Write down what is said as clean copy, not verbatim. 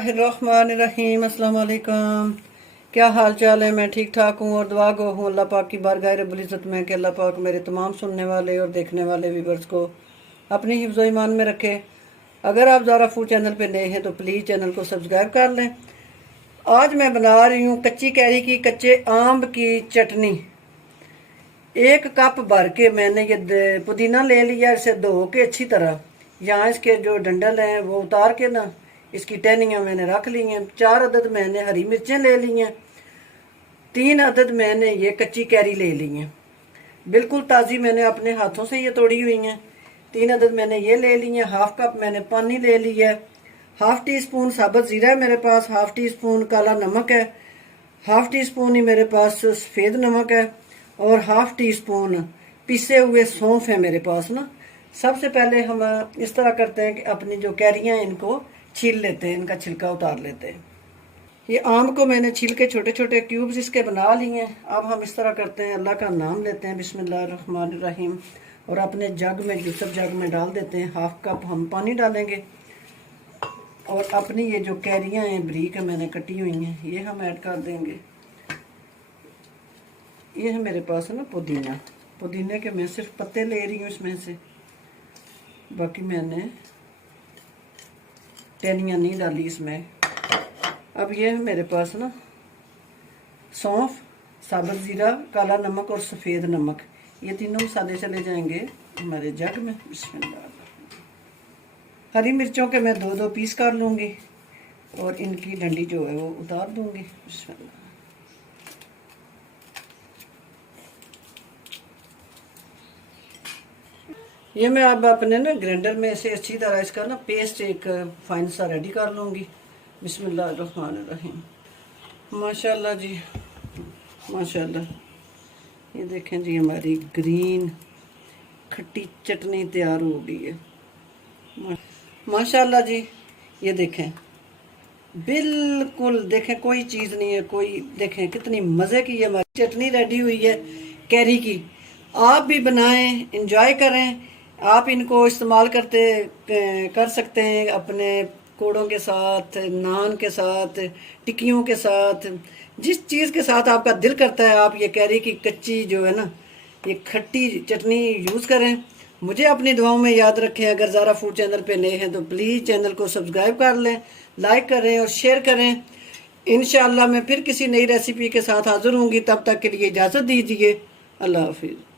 रहमान अस्सलाम वालेकुम। क्या हाल चाल है? मैं ठीक ठाक हूँ और दुआ गो हूँ अल्लाह पाक की बारगाह रब्बुल इज़्ज़त में कि अल्लाह पाक मेरे तमाम सुनने वाले और देखने वाले व्यूअर्स को अपनी हिफ्ज़ ईमान में रखे। अगर आप ज़ारा फूड चैनल पे नए हैं तो प्लीज़ चैनल को सब्सक्राइब कर लें। आज मैं बना रही हूँ कच्ची कैरी की कच्चे आम की चटनी। 1 कप भर के मैंने ये पुदीना ले लिया, इसे धो के अच्छी तरह, यहाँ इसके जो डंडल हैं वो उतार के ना इसकी टहनियाँ मैंने रख ली हैं। 4 अदद मैंने हरी मिर्चें ले ली हैं। 3 अदद मैंने ये कच्ची कैरी ले ली हैं, बिल्कुल ताज़ी, मैंने अपने हाथों से ये तोड़ी हुई हैं। 3 अदद मैंने ये ले ली हैं। 1/2 कप मैंने पानी ले लिया है। 1/2 टीस्पून साबुत ज़ीरा है मेरे पास। 1/2 टीस्पून काला नमक है। 1/2 टीस्पून ही मेरे पास सफ़ेद नमक है और 1/2 टीस्पून पिसे हुए सौंफ है मेरे पास ना। सबसे पहले हम इस तरह करते हैं कि अपनी जो कैरियाँ हैं इनको छील लेते हैं, इनका छिलका उतार लेते हैं। ये आम को मैंने छील के छोटे छोटे क्यूब्स इसके बना लिए हैं। अब हम इस तरह करते हैं, अल्लाह का नाम लेते हैं, बिस्मिल्लाहिर्रहमानिर्रहीम, और अपने जग में, जूसर जग में डाल देते हैं। 1/2 कप हम पानी डालेंगे और अपनी ये जो कैरियाँ हैं बारीक मैंने कटी हुई हैं ये हम ऐड कर देंगे। ये है मेरे पास ना पुदीने के मैं सिर्फ पत्ते ले रही हूँ इसमें से, बाकी मैंने टहनियाँ नहीं डाली इसमें। अब ये है मेरे पास ना सौंफ, साबुत ज़ीरा, काला नमक और सफ़ेद नमक, ये तीनों मसाले चले जाएंगे हमारे जग में। बिस्मिल्लाह। हरी मिर्चों के मैं 2-2 पीस कर लूँगी और इनकी डंडी जो है वो उतार दूँगी। बिस्मिल्लाह। ये मैं अब अपने ना ग्राइंडर में ऐसे अच्छी तरह इसका ना पेस्ट एक फाइन सा रेडी कर लूँगी। बिस्मिल्लाहिर्रहमानिर्रहीम। माशाल्लाह जी, माशाल्लाह। ये देखें जी हमारी ग्रीन खट्टी चटनी तैयार हो गई है। माशाल्लाह जी, ये देखें बिल्कुल, देखें कोई चीज़ नहीं है, कोई देखें कितनी मज़े की हमारी चटनी रेडी हुई है कैरी की। आप भी बनाएं, इंजॉय करें। आप इनको इस्तेमाल कर सकते हैं अपने कोड़ों के साथ, नान के साथ, टिक्कियों के साथ, जिस चीज़ के साथ आपका दिल करता है आप ये कैरी की कच्ची जो है ना ये खट्टी चटनी यूज़ करें। मुझे अपनी दुआओं में याद रखें। अगर ज़ारा फूड चैनल पे नए हैं तो प्लीज़ चैनल को सब्सक्राइब कर लें, लाइक करें और शेयर करें। इंशाअल्लाह मैं फिर किसी नई रेसिपी के साथ हाज़िर होंगी। तब तक के लिए इजाज़त दीजिए। अल्लाह हाफिज़।